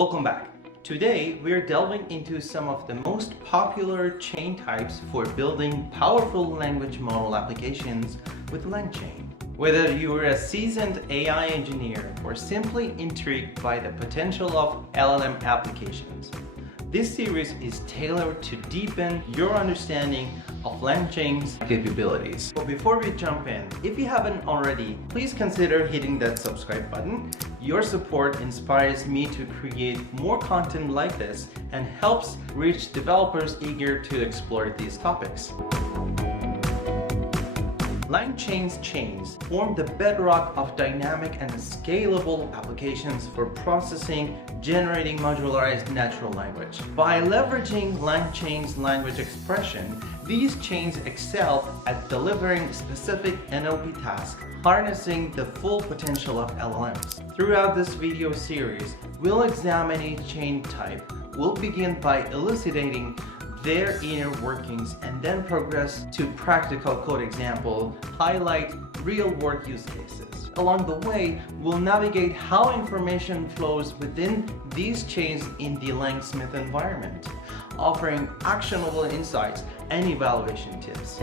Welcome back. Today, we're delving into some of the most popular chain types for building powerful language model applications with Langchain. Whether you're a seasoned AI engineer or simply intrigued by the potential of LLM applications, this series is tailored to deepen your understanding of Langchain's capabilities. But before we jump in, if you haven't already, please consider hitting that subscribe button. Your support inspires me to create more content like this and helps reach developers eager to explore these topics. Langchain's chains form the bedrock of dynamic and scalable applications for processing, generating modularized natural language. By leveraging Langchain's language expression, these chains excel at delivering specific NLP tasks, harnessing the full potential of LLMs. Throughout this video series, we'll examine each chain type. We'll begin by elucidating their inner workings and then progress to practical code example, highlight real-world use cases. Along the way, we'll navigate how information flows within these chains in the Langsmith environment, offering actionable insights and evaluation tips.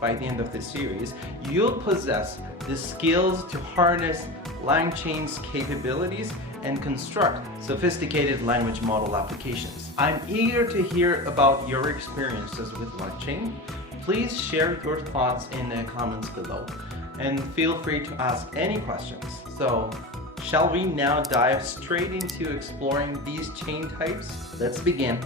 By the end of this series, you'll possess the skills to harness Langchain's capabilities and construct sophisticated language model applications. I'm eager to hear about your experiences with Langchain. Please share your thoughts in the comments below and feel free to ask any questions. So, shall we now dive straight into exploring these chain types? Let's begin.